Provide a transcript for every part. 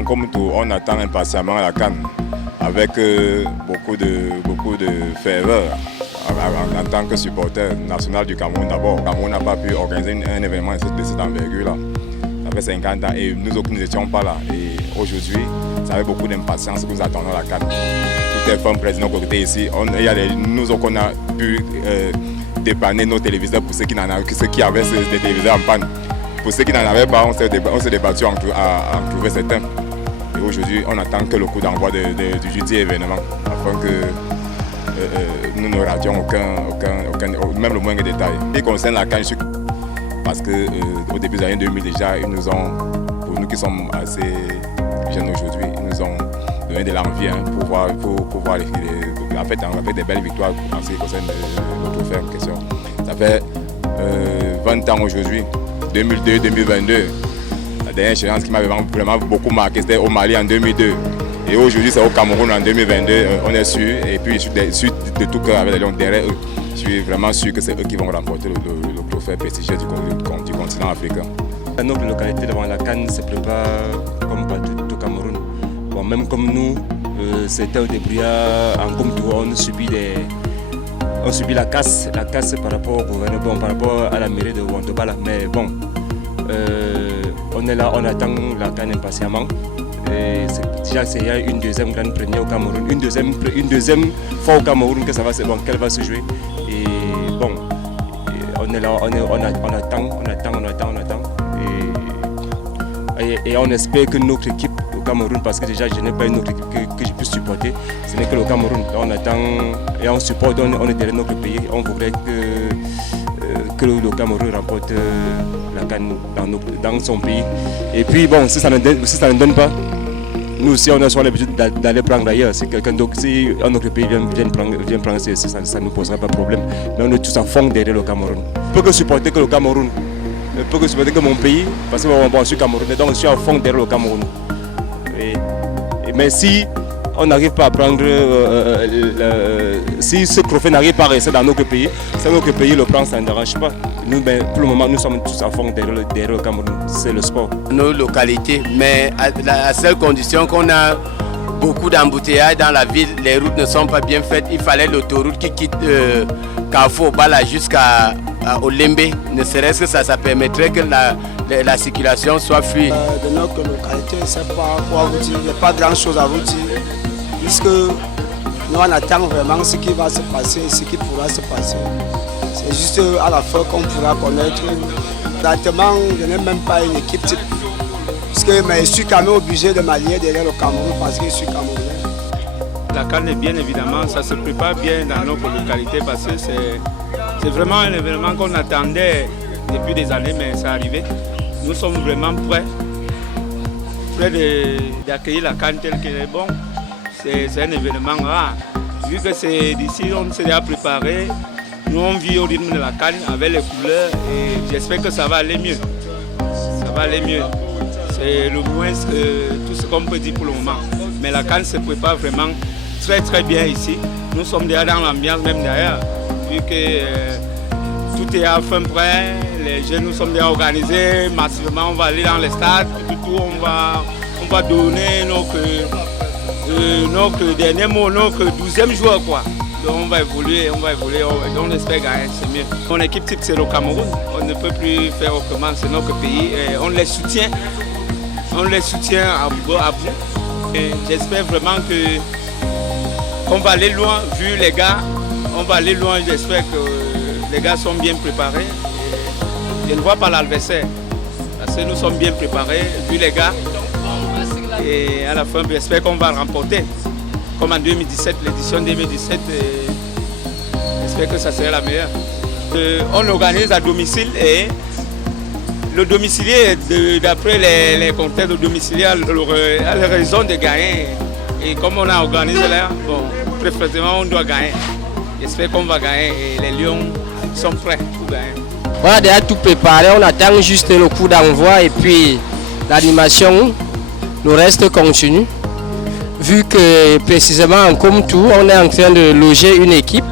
en Komtou, on attend impatiemment la CAN avec beaucoup de ferveur en tant que supporter national du Cameroun d'abord. Le Cameroun n'a pas pu organiser un événement de cette envergure-là. Ça fait 50 ans et nous n'étions pas là. Et aujourd'hui, ça avait beaucoup d'impatience que nous attendons la CAN. Tout est fait près de nos côtés ici. Nous on a pu dépanner nos téléviseurs pour ceux qui avaient des téléviseurs en panne. Pour ceux qui n'en avaient pas, on s'est débattu à en trouver certains. Et aujourd'hui, on attend que le coup d'envoi du jeudi événement, afin que nous ne rations aucun, même le moindre détail. Et concerne la CAN, parce qu'au début des années 2000 déjà, pour nous qui sommes assez jeunes aujourd'hui, ils nous ont donné de l'envie pour voir en fait des belles victoires en ce qui concerne le trophée en question. Ça fait 20 ans aujourd'hui. 2002-2022, la dernière échéance qui m'avait vraiment beaucoup marqué, c'était au Mali en 2002. Et aujourd'hui, c'est au Cameroun en 2022, on est sûr. Et puis, je suis de tout cœur avec les Lions derrière eux. Je suis vraiment sûr que c'est eux qui vont remporter le trophée prestigieux du continent africain. Notre localité devant la CAN se prépare comme partout au Cameroun. Bon, même comme nous, c'était au débrouillard en Komtou, on subit la casse par rapport au gouvernement, par rapport à la mairie de Wantobala. Mais bon, on est là, on attend la CAN impatiemment. Déjà, il y a une deuxième grande première au Cameroun, une deuxième fois au Cameroun qu'elle va se jouer. Et bon, on est là, on attend. Et on espère que notre équipe au Cameroun, parce que déjà je n'ai pas une autre équipe que je puisse supporter, ce n'est que le Cameroun. On attend et on supporte, on est derrière notre pays. On voudrait que le Cameroun remporte la CAN dans son pays. Et puis bon, si ça ne donne pas, nous aussi on a sur l'habitude d'aller prendre ailleurs. Si quelqu'un d'autre, si un autre pays vient prendre ça ne nous posera pas de problème. Mais on est tous à fond derrière le Cameroun. On peut que supporter que le Cameroun. Je peux que supporter que mon pays, parce que je suis Camerounais, donc je suis à fond derrière le Cameroun. Mais si on n'arrive pas à prendre, si ce trophée n'arrive pas à rester dans notre pays, c'est notre pays le prend, ça ne dérange pas. Nous, pour le moment, nous sommes tous à fond derrière le Cameroun, c'est le sport. Nos localités, mais à la seule condition qu'on a beaucoup d'embouteillages dans la ville, les routes ne sont pas bien faites, il fallait l'autoroute qui quitte Carrefour Bala jusqu'à Olembe, ne serait-ce que ça permettrait que la circulation soit fluide. De notre localité, je ne sais pas quoi vous dire, il n'y a pas grand chose à vous dire, puisque nous on attend vraiment ce qui va se passer, ce qui pourra se passer. C'est juste à la fin qu'on pourra connaître. Exactement, je n'ai même pas une équipe type, mais je suis quand même obligé de m'allier derrière le Cameroun parce que je suis Camerounais. La CAN, bien évidemment, ça se prépare bien dans notre localité parce que c'est vraiment un événement qu'on attendait depuis des années, mais c'est arrivé. Nous sommes vraiment prêts d'accueillir la CAN telle qu'elle est. Bon, c'est un événement rare. Vu que c'est d'ici, on s'est déjà préparé. Nous, on vit au rythme de la CAN avec les couleurs et j'espère que ça va aller mieux. Ça va aller mieux. C'est le moins tout ce qu'on peut dire pour le moment. Mais la CAN se prépare vraiment très bien ici. Nous sommes déjà dans l'ambiance même d'ailleurs, vu que tout est à fin prêt, les jeunes nous sommes déjà organisés massivement, on va aller dans les stades, on va donner notre dernier mot, notre 12e joueur quoi. Donc on va évoluer, on espère gagner, c'est mieux. Mon équipe type c'est le Cameroun, on ne peut plus faire autrement, c'est notre pays, et on les soutient à bout. Et j'espère vraiment qu'on va aller loin, vu les gars, on va aller loin, j'espère que les gars sont bien préparés. Et je ne vois pas l'adversaire, parce que nous sommes bien préparés, vu les gars. Et à la fin, j'espère qu'on va remporter, comme en 2017, l'édition 2017, j'espère que ça sera la meilleure. On organise à domicile et le domicilier, d'après les contextes de domicilier, a raison de gagner. Et comme on a organisé là, bon, préférablement on doit gagner. J'espère qu'on va gagner et les Lions sont prêts pour gagner. On a déjà tout préparé, on attend juste le coup d'envoi et puis l'animation, le reste continue. Vu que précisément en Komtou, on est en train de loger une équipe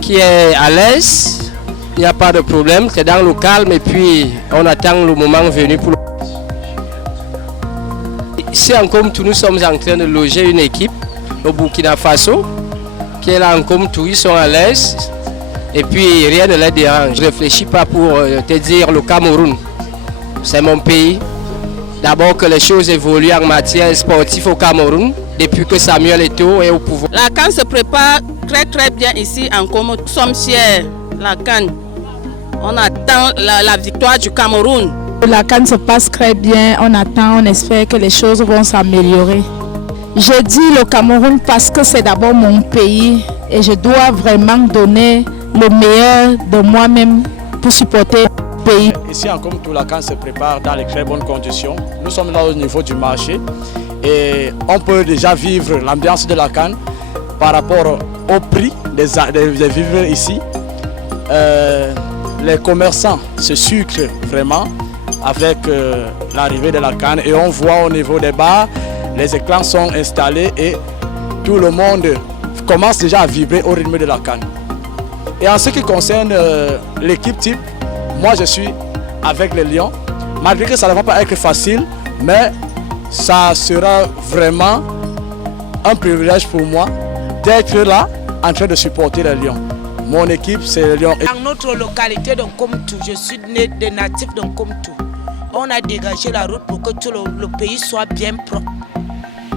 qui est à l'aise. Il n'y a pas de problème, c'est dans le calme et puis on attend le moment venu pour. Ici en Komtou, nous sommes en train de loger une équipe au Burkina Faso qui est là en Komtou, ils sont à l'aise et puis rien ne les dérange. Je ne réfléchis pas pour te dire le Cameroun, c'est mon pays. D'abord que les choses évoluent en matière sportive au Cameroun depuis que Samuel Eto'o est au pouvoir. La CAN se prépare très bien ici en Komtou. Nous sommes fiers, la CAN. On attend la victoire du Cameroun. La CAN se passe très bien, on attend, on espère que les choses vont s'améliorer. Je dis le Cameroun parce que c'est d'abord mon pays et je dois vraiment donner le meilleur de moi-même pour supporter le pays. Ici en Komtou, la CAN se prépare dans les très bonnes conditions. Nous sommes là au niveau du marché et on peut déjà vivre l'ambiance de la CAN par rapport au prix des vivres ici. Les commerçants se sucrent vraiment avec l'arrivée de la CAN et on voit au niveau des bars, les écrans sont installés et tout le monde commence déjà à vibrer au rythme de la CAN. Et en ce qui concerne l'équipe type, moi je suis avec les Lions, malgré que ça ne va pas être facile, mais ça sera vraiment un privilège pour moi d'être là en train de supporter les Lions. Mon équipe, c'est les Lions. Dans notre localité de Komtou, je suis né des natifs de Komtou. On a dégagé la route pour que tout le pays soit bien propre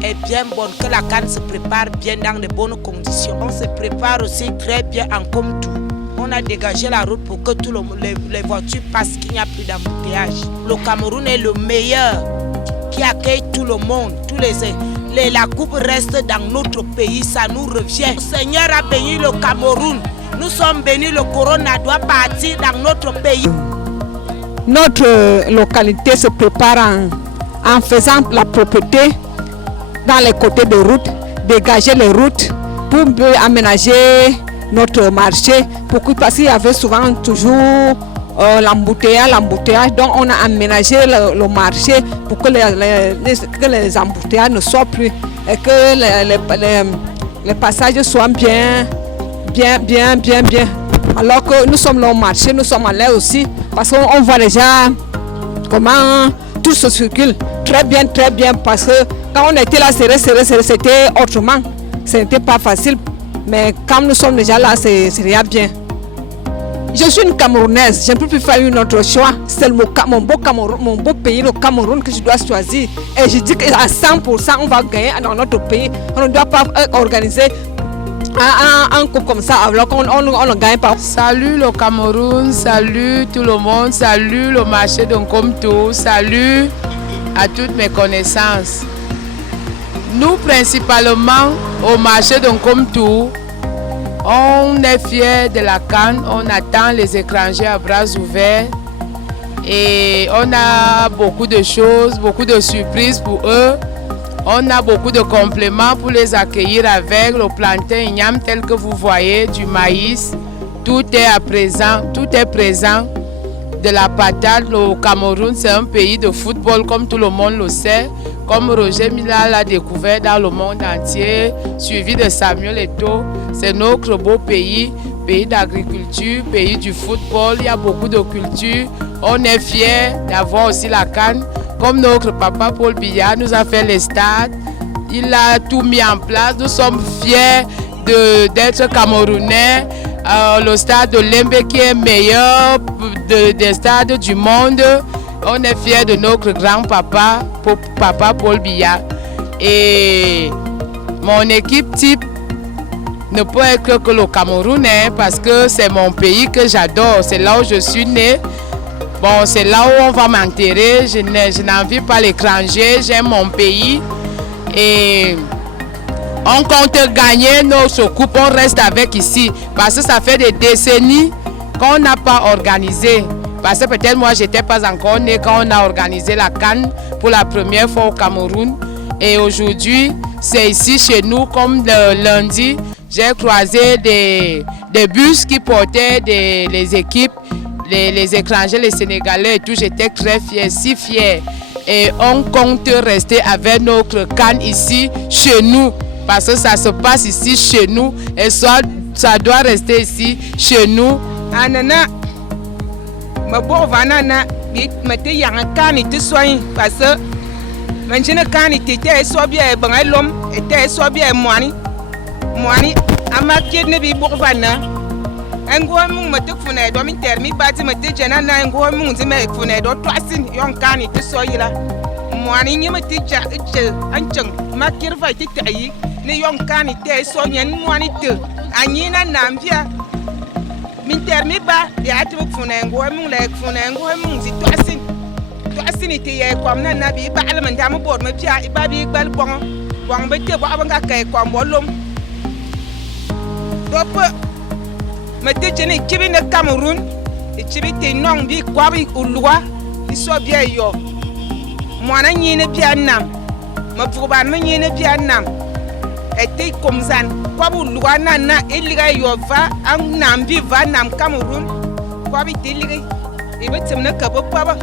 et bien bon, que la CAN se prépare bien dans de bonnes conditions. On se prépare aussi très bien en Komtou. On a dégagé la route pour que tous les voitures passent, qu'il n'y a plus d'embouteillage. Le Cameroun est le meilleur qui accueille tout le monde. La coupe reste dans notre pays, ça nous revient. Le Seigneur a béni le Cameroun. Nous sommes bénis, le corona doit partir dans notre pays. Notre localité se prépare en faisant la propreté dans les côtés de route, dégager les routes pour aménager notre marché. Parce qu'il y avait souvent toujours l'embouteillage. Donc on a aménagé le marché pour que les embouteillages ne soient plus et que les passages soient bien. Alors que nous sommes là au marché, nous sommes à l'aise aussi parce qu'on voit déjà comment tout se circule très bien parce que quand on était là c'était autrement, ce n'était pas facile, mais quand nous sommes déjà là c'est déjà bien. Je suis une Camerounaise, je ne peux plus faire un autre choix, c'est mon beau pays, le Cameroun que je dois choisir et je dis qu'à 100% on va gagner dans notre pays, on ne doit pas organiser un coup comme ça alors qu'on ne gagne pas. Salut le Cameroun, salut tout le monde, salut le marché de Komtou, salut à toutes mes connaissances. Nous principalement au marché de Komtou, on est fiers de la CAN, on attend les étrangers à bras ouverts et on a beaucoup de choses, beaucoup de surprises pour eux. On a beaucoup de compléments pour les accueillir avec le plantain igname tel que vous voyez, du maïs. Tout est présent. De la patate, le Cameroun c'est un pays de football comme tout le monde le sait. Comme Roger Mila l'a découvert dans le monde entier, suivi de Samuel Eto'o. C'est notre beau pays, pays d'agriculture, pays du football. Il y a beaucoup de culture. On est fiers d'avoir aussi la CAN. Comme notre papa Paul Biya nous a fait les stades, il a tout mis en place. Nous sommes fiers d'être Camerounais. Le stade de Lembe qui est meilleur des stades du monde. On est fiers de notre grand-papa, papa Paul Biya. Et mon équipe type ne peut être que le Cameroun parce que c'est mon pays que j'adore. C'est là où je suis né. Bon, c'est là où on va m'enterrer, je n'envie pas l'étranger, j'aime mon pays et on compte gagner notre coupe, on reste avec ici parce que ça fait des décennies qu'on n'a pas organisé. Parce que peut-être moi j'étais pas encore né quand on a organisé la CAN pour la première fois au Cameroun et aujourd'hui c'est ici chez nous comme le lundi, j'ai croisé des bus qui portaient les équipes. Les étrangers, les Sénégalais et tout, j'étais très fière, si fière. Et on compte rester avec notre CAN ici, chez nous, parce que ça se passe ici, chez nous, et ça doit rester ici, chez nous. Anana, ma bon vanana, mais te y a un CAN et te soigne, parce que Maintenant, quand il était soit bien l'homme, était soit bien moani, amakier ne bi bourvana. Un gros mou me te fournait d'homme intermi, bâti me te gêna, un gros mou de me fournait d'autres toisines, yon can it soy là. Moani n'y me teacher, un chung, makir va te tailler, ne yon can it soyen moanite, anina nambia. Mintermi ba, ya te fournait un gros mou, like fournait un gros mou, dit toisine. Toisine était comme Nabi, Balman Damo board, me pia, baby balbon, one bete, wabanga, comme Wallum. Me tejene kibi ne Cameroun, et chibite non bi kwabi ulwa, il soit bien yo. Moi n'y ne bien nam, me pourban me n'y ne bien nam. Et te comme zan, kwabu lwa nana, iliga yo va, ang nam bi va nam Cameroun, kwabi tiliga, et me temne kabo paba.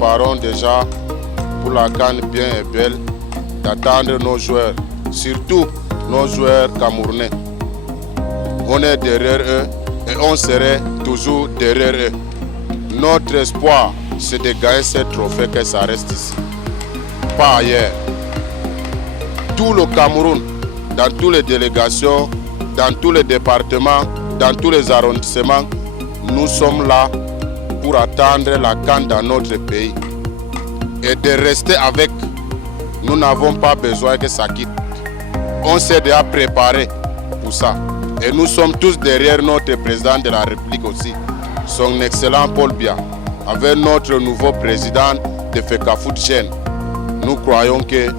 Parons déjà pour la CAN bien et belle d'attendre nos joueurs, surtout nos joueurs camerounais. On est derrière eux et on serait toujours derrière eux. Notre espoir, c'est de gagner ce trophée, que ça reste ici, pas ailleurs. Tout le Cameroun, dans toutes les délégations, dans tous les départements, dans tous les arrondissements, nous sommes là pour attendre la CAN dans notre pays et de rester avec. Nous n'avons pas besoin que ça quitte. On s'est déjà préparé pour ça. Et nous sommes tous derrière notre président de la République aussi, son excellent Paul Biya, avec notre nouveau président de FECAFOOT Jeunes. Nous croyons que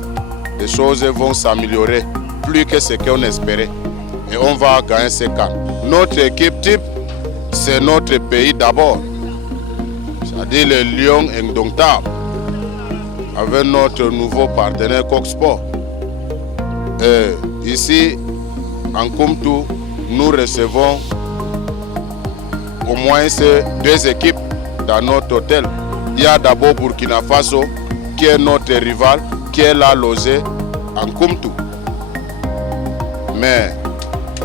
les choses vont s'améliorer plus que ce qu'on espérait. Et on va gagner ces CAN. Notre équipe type, c'est notre pays d'abord. C'est-à-dire les Lions indomptables, avec notre nouveau partenaire Coq-Sport. Et ici, en Kumtu, nous recevons au moins ces deux équipes dans notre hôtel. Il y a d'abord Burkina Faso, qui est notre rival, qui est là logé en Kumtu. Mais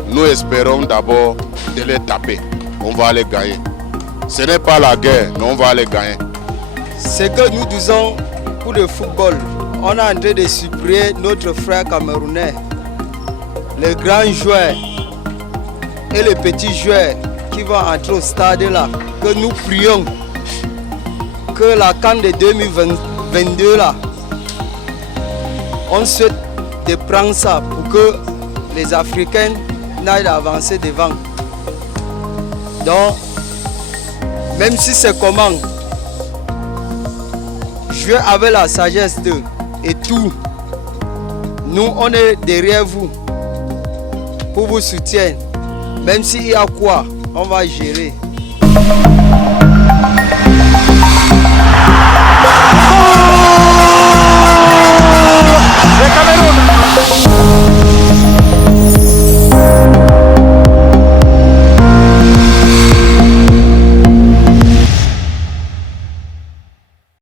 nous espérons d'abord de les taper. On va les gagner. Ce n'est pas la guerre, mais on va les gagner. Ce que nous disons pour le football, on est en train de supprimer notre frère camerounais, les grands joueurs et les petits joueurs qui vont entrer au stade là, que nous prions que la CAN de 2022 là, on souhaite de prendre ça pour que les Africains n'aillent avancer devant. Donc, même si c'est comment, jouer avec la sagesse de et tout, nous on est derrière vous pour vous soutenir. Même s'il y a quoi, on va gérer.